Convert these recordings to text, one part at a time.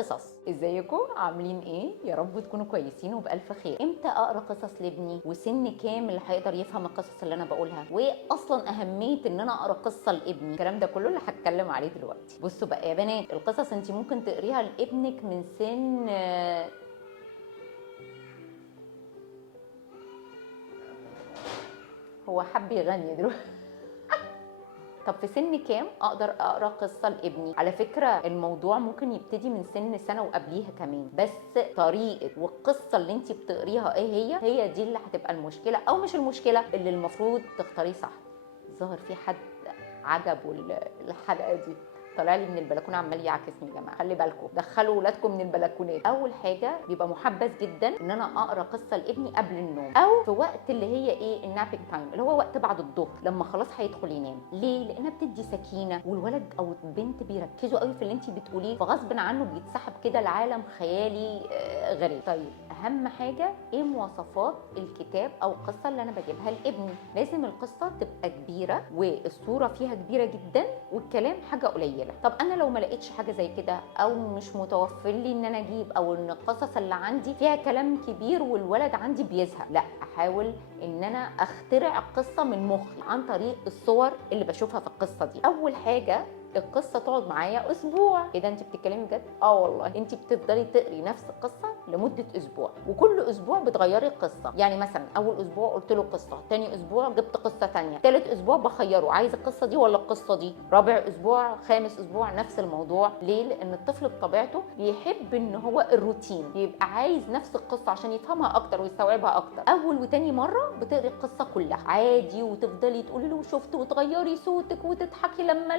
قصص. ازيكم عاملين ايه؟ يا رب تكونوا كويسين وبألف خير. امتى اقرا قصص لابني؟ وسن كام اللي هيقدر يفهم القصص اللي انا بقولها؟ وايه اصلا اهميه ان انا اقرا قصه لابني؟ الكلام ده كله اللي هتكلم عليه دلوقتي. بصوا بقى يا بنات، القصص انت ممكن تقريها لابنك من سن هو حب يغني دلوقتي. طب في سن كام اقدر اقرا قصه لابني؟ على فكره الموضوع ممكن يبتدي من سن سنه وقبليها كمان، بس طريقه والقصه اللي انت بتقريها ايه هي دي اللي هتبقى المشكله، او مش المشكله، اللي المفروض تختاريه صح. ظهر في حد عجبه الحلقه دي، طالع لي من البلكونه عمال يعاكسني. يا جماعه خلي بالكم، دخلوا ولادكم من البلكونات. اول حاجه بيبقى محبذ جدا ان انا اقرا قصه لابني قبل النوم، او في وقت اللي هي ايه النابينج تايم، اللي هو وقت بعد الظهر لما خلاص هيدخل ينام. ليه؟ لانها بتدي سكينه، والولد او البنت بيركزوا قوي في اللي انت بتقوليه، فغصب عنه بيتسحب كده لعالم خيالي غريب. طيب اهم حاجه ايه مواصفات الكتاب او القصه اللي انا بجيبها لابني؟ لازم القصه تبقى كبيره والصوره فيها كبيره جدا والكلام حاجه قليله. طب انا لو ما لقيتش حاجه زي كده، او مش متوفر لي ان انا اجيب، او ان القصص اللي عندي فيها كلام كبير والولد عندي بيزهق، لا احاول ان انا اخترع قصه من مخي عن طريق الصور اللي بشوفها في القصه دي. اول حاجه القصه تقعد معايا اسبوع. ايه ده انت بتتكلمي بجد؟ والله انت بتفضلي تقري نفس القصه لمده اسبوع، وكل اسبوع بتغيري القصه. يعني مثلا اول اسبوع قلت له قصه، تاني اسبوع جبت قصه تانية، تالت اسبوع بخيره عايز القصه دي ولا القصه دي، رابع اسبوع، خامس اسبوع نفس الموضوع. ليه؟ لان الطفل بطبيعته بيحب ان هو الروتين، يبقى عايز نفس القصه عشان يفهمها اكتر ويستوعبها اكتر. اول وتاني مره بتقري القصه كلها عادي، وتفضلي تقولي له شفت، وتغيري صوتك وتضحكي لما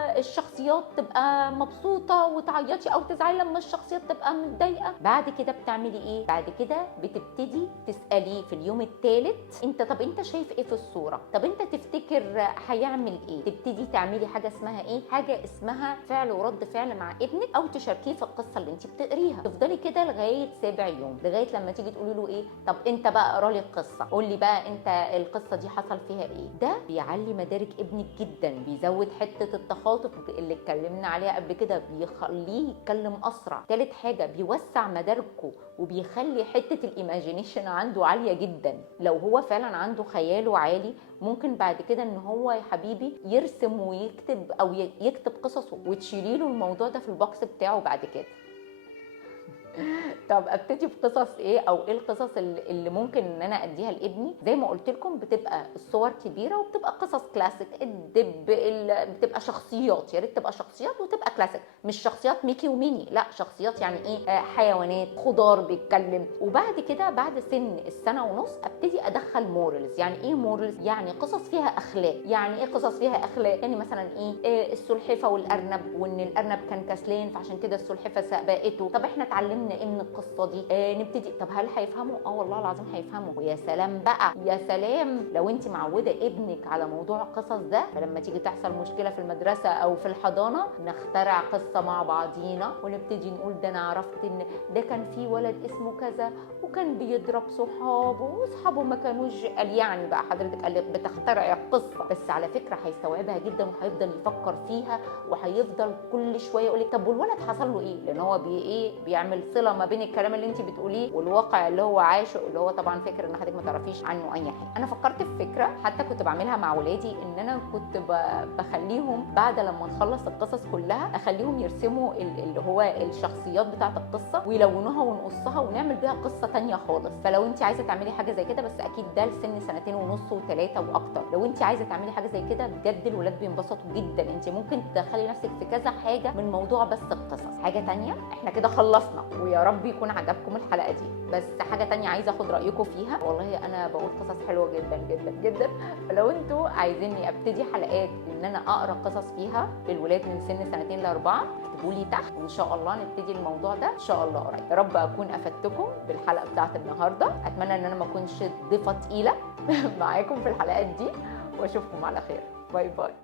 الشخصيات تبقى مبسوطه، وتعيطي او تزعلي لما الشخصيات تبقى متضايقه. بعد كده بتعملي ايه؟ بعد كده بتبتدي تساليه في اليوم الثالث انت، طب انت شايف ايه في الصوره؟ طب انت تفتكر هيعمل ايه؟ تبتدي تعملي حاجه اسمها ايه؟ حاجه اسمها فعل ورد فعل مع ابنك، او تشاركيه في القصه اللي انت بتقريها. تفضلي كده لغايه سابع يوم، لغايه لما تيجي تقولي له ايه، طب انت بقى اقرا لي القصه، قول لي بقى انت القصه دي حصل فيها ايه. ده بيعلي مدارك ابنك جدا، بيزود حته التخاطب اللي اتكلمنا عليها قبل كده، بيخليه يتكلم اسرع. ثالث حاجه بيوسع مداركه، وبيخلي حته الايماجينيشن عنده عاليه جدا. لو هو فعلا عنده خياله عالي، ممكن بعد كده ان هو يا حبيبي يرسم ويكتب، او يكتب قصصه، وتشيلي له الموضوع ده في البوكس بتاعه بعد كده. طب ابتدي بقصص ايه، او ايه القصص اللي ممكن ان انا اديها لابني؟ زي ما قلت لكم بتبقى الصور كبيره، وبتبقى قصص كلاسيك، الدب بتبقى شخصيات، يا ريت تبقى شخصيات وتبقى كلاسيك، مش شخصيات ميكي وميني، لا شخصيات يعني ايه حيوانات، خضار بيتكلم. وبعد كده بعد سن السنه ونص ابتدي ادخل مورالز. يعني ايه مورالز؟ يعني قصص فيها اخلاق. يعني ايه قصص فيها اخلاق؟ يعني مثلا ايه السلحفه والارنب، وان الارنب كان كسلان فعشان كده السلحفه سبقته. طب احنا اتعلمنا ايه من القصه دي؟ نبتدي، طب هل هيفهموا؟ والله العظيم هيفهموا. ويا سلام بقى، يا سلام لو انت معوده ابنك على موضوع القصص ده، فلما تيجي تحصل مشكله في المدرسه او في الحضانه، نخترع قصه مع بعضينا ونبتدي نقول ده انا عرفت ان ده كان في ولد اسمه كذا، وكان بيضرب صحابه، واصحابه ما كانوش. قال يعني بقى حضرتك قال بتخترعي القصه، بس على فكره هيستوعبها جدا، وهيفضل يفكر فيها، وهيفضل كل شويه يقول لك طب والولد حصل له ايه؟ لان هو بيعمل صله ما بين الكلام اللي انت بتقوليه والواقع اللي هو عايشه، اللي هو طبعا فكر ان حضرتك ما تعرفيش عنه اي حاجه. انا فكرت في فكره حتى كنت بعملها مع ولادي، ان انا كنت بخليهم بعد لما نخلص القصص كلها، اخليهم يرسموا اللي هو الشخصيات بتاعه القصه، ويلونوها ونقصها ونعمل بيها قصه تانية خالص. فلو انت عايزه تعملي حاجه زي كده، بس اكيد ده لسن سنتين ونص وثلاثه واكتر، لو انت عايزه تعملي حاجه زي كده بجد الولاد بينبسطوا جدا. انت ممكن تدخلي نفسك في كذا حاجه من موضوع بس القصص. حاجه تانية، احنا كده خلصنا، ويا رب يكون عجبكم الحلقه دي. بس حاجه تانية عايزه اخد رايكم فيها، والله انا بقول قصص حلوه جدا جدا جدا. فلو انتوا عايزيني ابتدي حلقات ان انا اقرا قصص فيها للولاد من سن سنتين ل4، اكتبوا لي تحت، وان شاء الله نبتدي الموضوع ده ان شاء الله قريب. يا رب اكون افدتكم بالحلقه بتاعت النهارده. اتمنى ان انا ما اكونش ضيفه تقيله معاكم في الحلقات دي، واشوفكم على خير. باي باي.